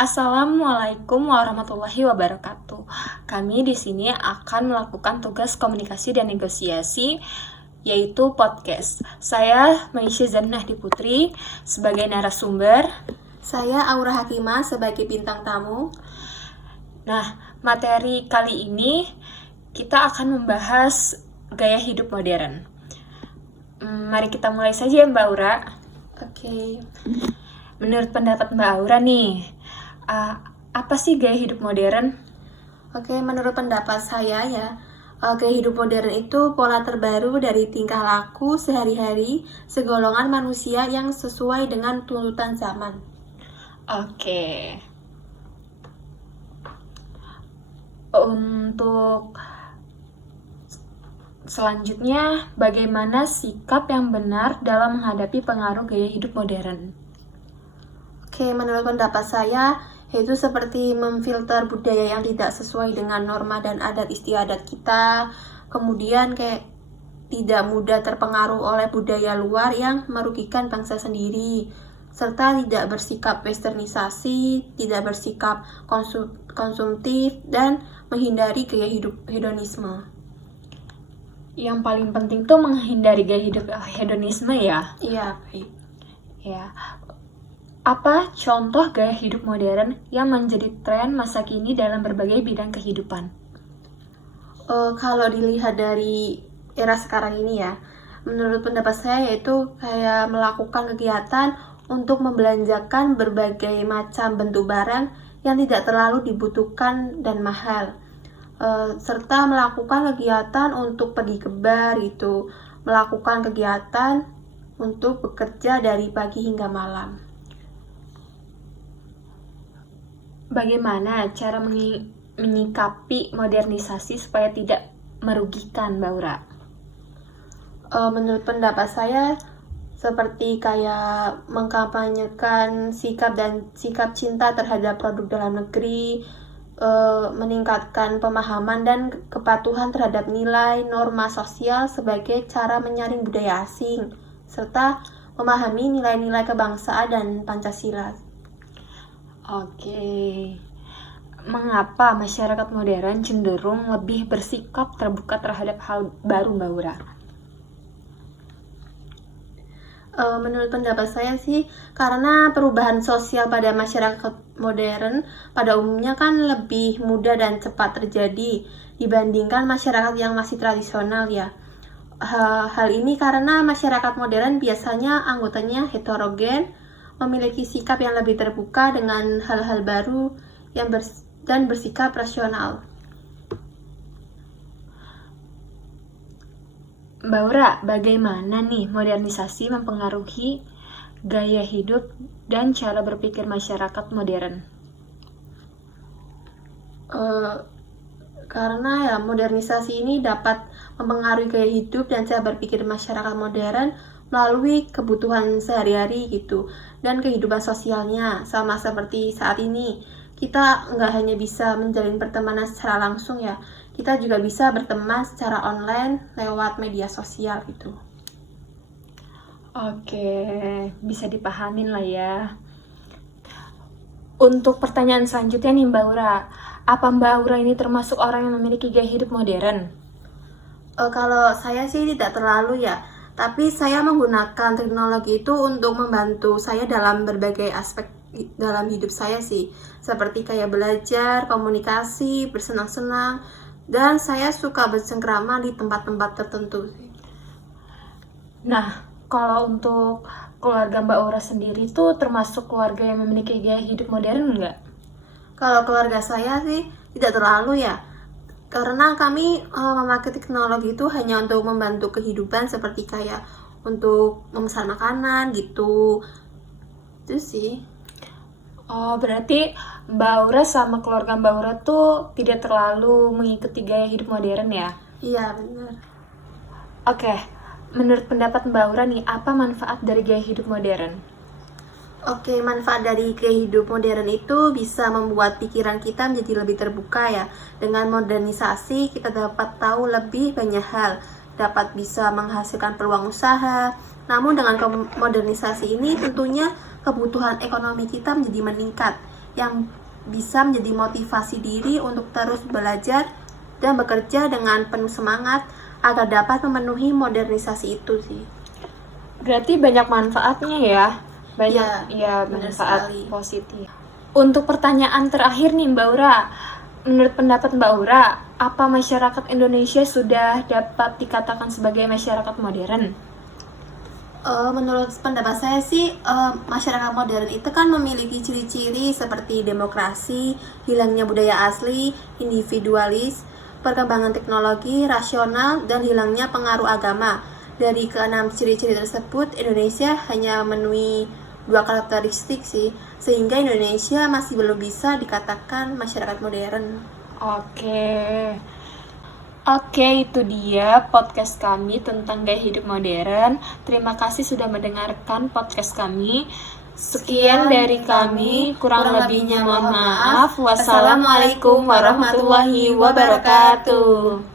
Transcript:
Assalamualaikum warahmatullahi wabarakatuh. Kami di sini akan melakukan tugas komunikasi dan negosiasi, yaitu podcast. Saya Maisha Zannahdi Putri sebagai narasumber. Saya Aura Hakimah sebagai bintang tamu. Nah, materi kali ini kita akan membahas gaya hidup modern. Mari kita mulai saja ya Mbak Aura. Oke. Menurut pendapat Mbak Aura nih, apa sih gaya hidup modern? Oke, menurut pendapat saya ya, gaya hidup modern itu pola terbaru dari tingkah laku sehari-hari segolongan manusia yang sesuai dengan tuntutan zaman. Oke. Untuk selanjutnya, bagaimana sikap yang benar dalam menghadapi pengaruh gaya hidup modern? Oke, menurut pendapat saya, yaitu seperti memfilter budaya yang tidak sesuai dengan norma dan adat istiadat kita, kemudian kayak tidak mudah terpengaruh oleh budaya luar yang merugikan bangsa sendiri, serta tidak bersikap westernisasi, tidak bersikap konsumtif, dan menghindari gaya hidup hedonisme. Yang paling penting tuh menghindari gaya hidup hedonisme ya? Iya, baik. Ya. Apa contoh gaya hidup modern yang menjadi tren masa kini dalam berbagai bidang kehidupan? Kalau dilihat dari era sekarang ini ya, menurut pendapat saya yaitu kayak melakukan kegiatan untuk membelanjakan berbagai macam bentuk barang yang tidak terlalu dibutuhkan dan mahal, serta melakukan kegiatan untuk pergi ke bar gitu, melakukan kegiatan untuk bekerja dari pagi hingga malam. Bagaimana cara menyikapi modernisasi supaya tidak merugikan, Mbak Aura? Menurut pendapat saya, seperti kayak mengkampanyekan sikap cinta terhadap produk dalam negeri, meningkatkan pemahaman dan kepatuhan terhadap nilai norma sosial sebagai cara menyaring budaya asing, serta memahami nilai-nilai kebangsaan dan Pancasila. Oke. Mengapa masyarakat modern cenderung lebih bersikap terbuka terhadap hal baru, Mbak Aura? Menurut pendapat saya sih, karena perubahan sosial pada masyarakat modern pada umumnya kan lebih mudah dan cepat terjadi dibandingkan masyarakat yang masih tradisional ya. Hal ini karena masyarakat modern biasanya anggotanya heterogen, memiliki sikap yang lebih terbuka dengan hal-hal baru dan bersikap rasional. Mbak Aura, bagaimana nih modernisasi mempengaruhi gaya hidup dan cara berpikir masyarakat modern? Karena ya modernisasi ini dapat mempengaruhi gaya hidup dan cara berpikir masyarakat modern melalui kebutuhan sehari-hari gitu dan kehidupan sosialnya. Sama seperti saat ini, kita nggak hanya bisa menjalin pertemanan secara langsung ya, kita juga bisa berteman secara online lewat media sosial gitu. Oke, bisa dipahamin lah ya. Untuk pertanyaan selanjutnya nih Mbak Aura, apa Mbak Aura ini termasuk orang yang memiliki gaya hidup modern? Kalau saya sih tidak terlalu ya, tapi saya menggunakan teknologi itu untuk membantu saya dalam berbagai aspek dalam hidup saya sih, seperti kayak belajar, komunikasi, bersenang-senang, dan saya suka bercengkrama di tempat-tempat tertentu sih. Nah, kalau untuk keluarga Mbak Aura sendiri tuh termasuk keluarga yang memiliki gaya hidup modern nggak? Kalau keluarga saya sih tidak terlalu ya, karena kami memakai teknologi itu hanya untuk membantu kehidupan seperti kayak untuk memesan makanan gitu. Itu sih. Oh, berarti Mbak Aura sama keluarga Mbak Aura tuh tidak terlalu mengikuti gaya hidup modern ya? Iya, benar. Oke, menurut pendapat Mbak Aura nih, apa manfaat dari gaya hidup modern? Oke, manfaat dari gaya hidup modern itu bisa membuat pikiran kita menjadi lebih terbuka ya. Dengan modernisasi, kita dapat tahu lebih banyak hal, dapat bisa menghasilkan peluang usaha. Namun dengan modernisasi ini tentunya kebutuhan ekonomi kita menjadi meningkat. yang bisa menjadi motivasi diri untuk terus belajar dan bekerja dengan penuh semangat agar dapat memenuhi modernisasi itu sih. Berarti banyak manfaatnya ya. Banyak Iya, benar manfaat sekali. positif. Untuk pertanyaan terakhir nih Mbak Aura, menurut pendapat Mbak Aura, apa masyarakat Indonesia sudah dapat dikatakan sebagai masyarakat modern? Menurut pendapat saya sih, masyarakat modern itu kan memiliki ciri-ciri seperti demokrasi, hilangnya budaya asli, individualis, perkembangan teknologi, rasional, dan hilangnya pengaruh agama. Dari keenam ciri-ciri tersebut, Indonesia hanya memenuhi 2 karakteristik sih, sehingga Indonesia masih belum bisa dikatakan masyarakat modern. Oke, itu dia podcast kami tentang gaya hidup modern. Terima kasih sudah mendengarkan podcast kami. Sekian dari kami, kurang lebihnya mohon maaf. Wassalamualaikum warahmatullahi wabarakatuh.